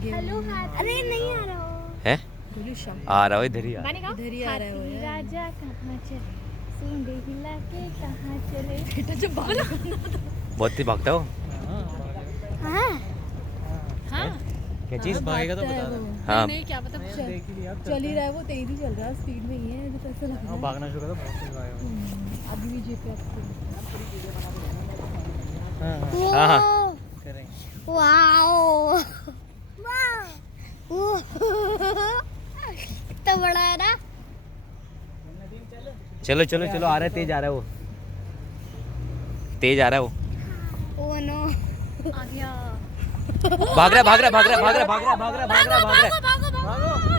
आगे। हेलो हाथ। अरे नहीं आ रहा हो। है बोलो शाम आ रहा हो इधर ही इधर ही आ रहा है वो यार। राजा कहाँ चले, सूंड हिला के कहाँ चले। बेटा जब बोलो बहुत ही भागता हो हाँ हाँ क्या चीज भागेगा तो बता हाँ नहीं क्या पता चल ही रहा है वो, तेज ही चल रहा है, स्पीड में ही है, तो ऐसा लग रहा है भागना शुरू कर दो, बहुत तेज भागेगा। अभी भी जीप पे हाँ हाँ करेंगे। वाओ इतना बड़ा है ना। चलो चलो चलो आ रहा है, तेज आ रहा है वो, तेज आ रहा है वो, ओ नो आ गया। भाग रहा है भाग रहा है भाग रहा है भाग रहा है भाग रहा है भाग रहा है भाग रहा है भाग रहा है भागो भागो भागो।